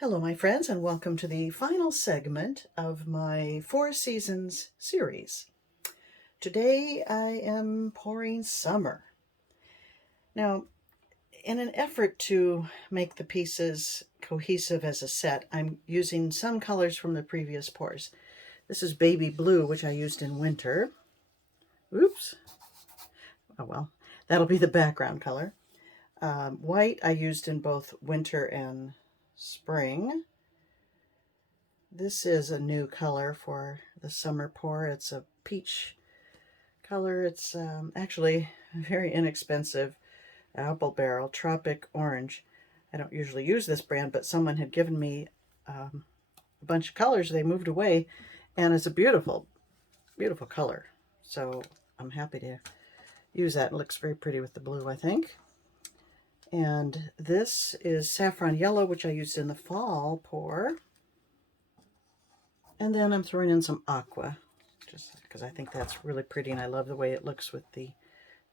Hello, my friends, and welcome to the final segment of my Four Seasons series. Today I am pouring summer. Now, in an effort to make the pieces cohesive as a set, I'm using some colors from the previous pours. This is baby blue, which I used in winter. Oops. Oh well, that'll be the background color. White I used in both winter and spring. This is a new color for the summer pour. It's a peach color. It's actually very inexpensive. Apple Barrel Tropic Orange. I don't usually use this brand, but someone had given me a bunch of colors. They moved away, and it's a beautiful, beautiful color. So I'm happy to use that. It looks very pretty with the blue, I think. And this is Saffron Yellow, which I used in the fall pour. And then I'm throwing in some aqua, just because I think that's really pretty and I love the way it looks with the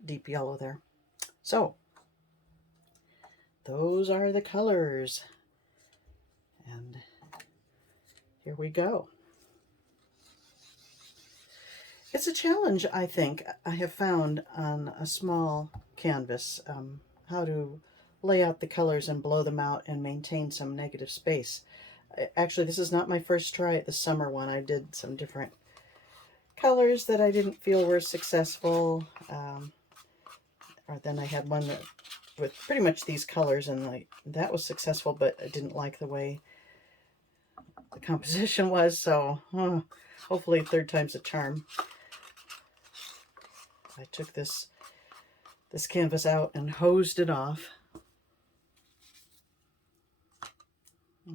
deep yellow there. So, those are the colors. And here we go. It's a challenge, I think, I have found on a small canvas, how to lay out the colors and blow them out and maintain some negative space. Actually, this is not my first try at the summer one. I did some different colors that I didn't feel were successful. Or then I had one that with pretty much these colors, and that was successful, but I didn't like the way the composition was. So hopefully third time's a charm. I took this canvas out and hosed it off.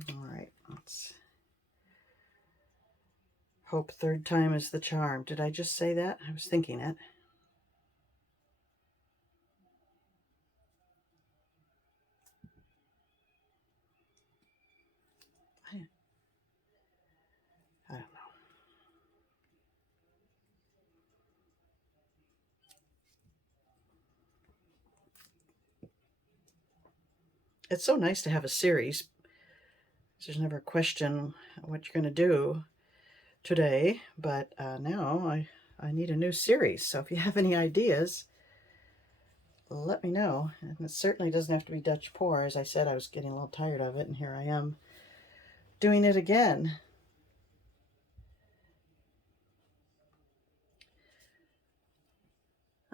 All right, let's hope third time is the charm. Did I just say that? I was thinking it. I don't know. It's so nice to have a series. There's never a question what you're going to do today, but now I need a new series. So if you have any ideas, let me know. And it certainly doesn't have to be Dutch pour. As I said, I was getting a little tired of it, and here I am doing it again.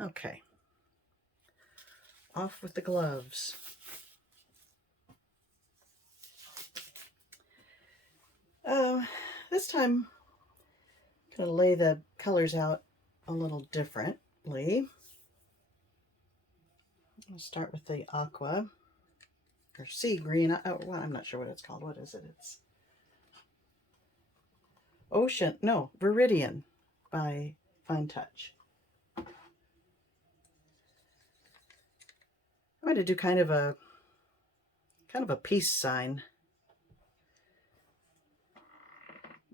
Okay. Off with the gloves. This time I'm going to lay the colors out a little differently. I'll start with the aqua, or sea green. Well, I'm not sure what it's called. What is it? It's Viridian by Fine Touch. I'm going to do kind of a peace sign,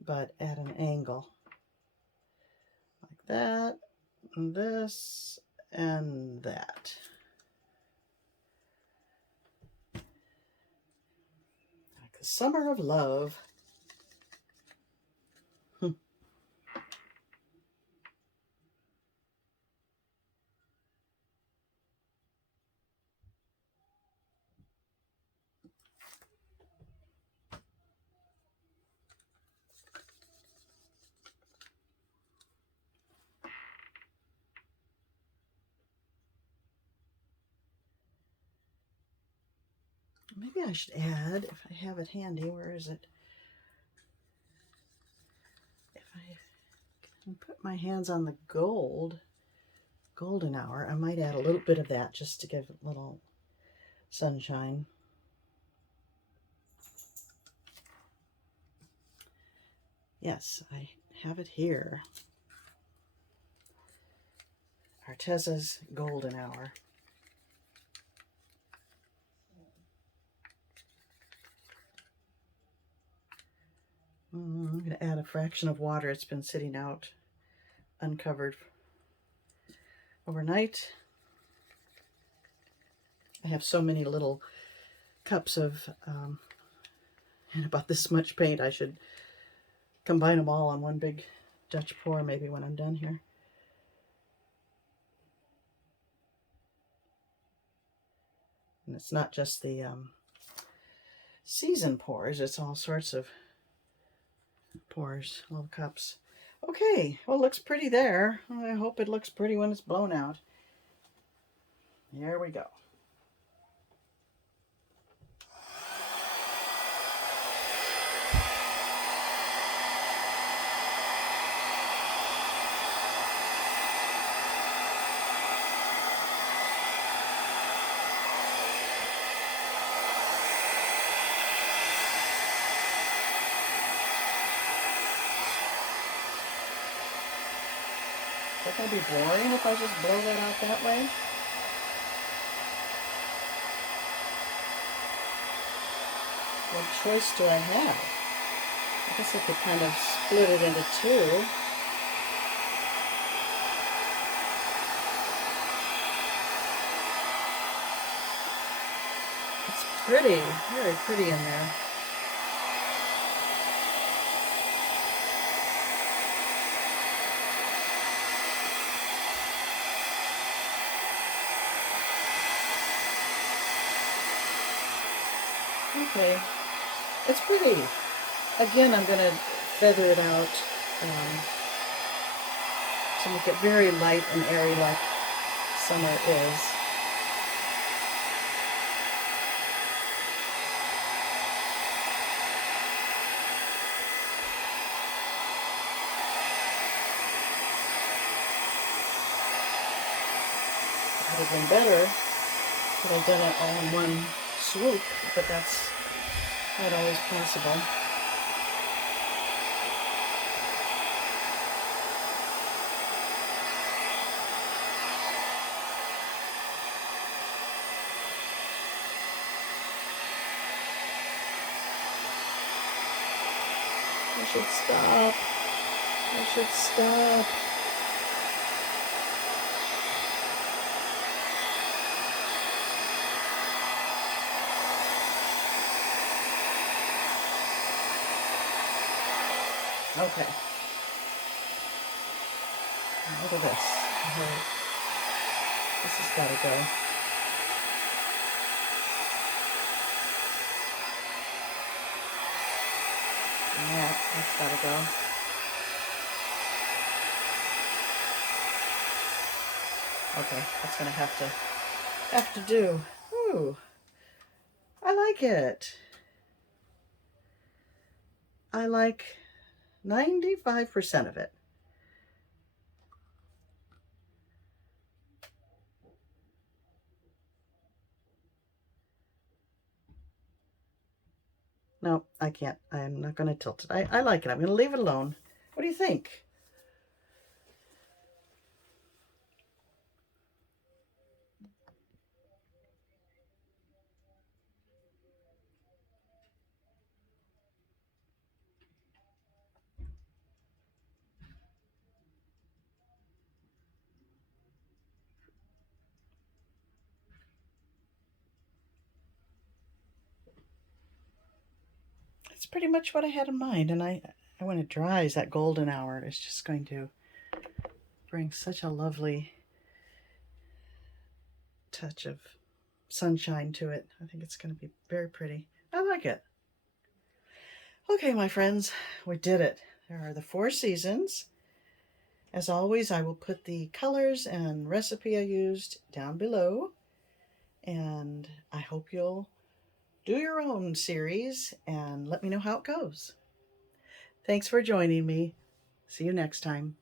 but at an angle. Like that, and this, and that. Like the summer of love. Maybe I should add, if I have it handy, where is it? If I can put my hands on the golden hour, I might add a little bit of that just to give it a little sunshine. Yes, I have it here. Arteza's golden hour. I'm going to add a fraction of water. It's been sitting out uncovered overnight. I have so many little cups of and about this much paint. I should combine them all on one big Dutch pour maybe when I'm done here. And it's not just the season pours, it's all sorts of pours, little cups. Okay, well, it looks pretty there. I hope it looks pretty when it's blown out. There we go. Is that going to be boring if I just blow that out that way? What choice do I have? I guess I could kind of split it into two. It's pretty, very pretty in there. Okay, it's pretty. Again, I'm going to feather it out to make it very light and airy like summer is. It would have been better had I done it all in one swoop, but that's not always possible. I should stop. I should stop. Okay. Look at this. This has got to go. Yeah, that's got to go. Okay, that's gonna have to do. Ooh, I like it. I like 95% of it. No, I can't. I'm not going to tilt it. I like it. I'm going to leave it alone. What do you think? It's pretty much what I had in mind, and when it dries, that golden hour is just going to bring such a lovely touch of sunshine to it. I think it's going to be very pretty. I like it. Okay, my friends, we did it. There are the 4 seasons. As always, I will put the colors and recipe I used down below, and I hope you'll do your own series and let me know how it goes. Thanks for joining me. See you next time.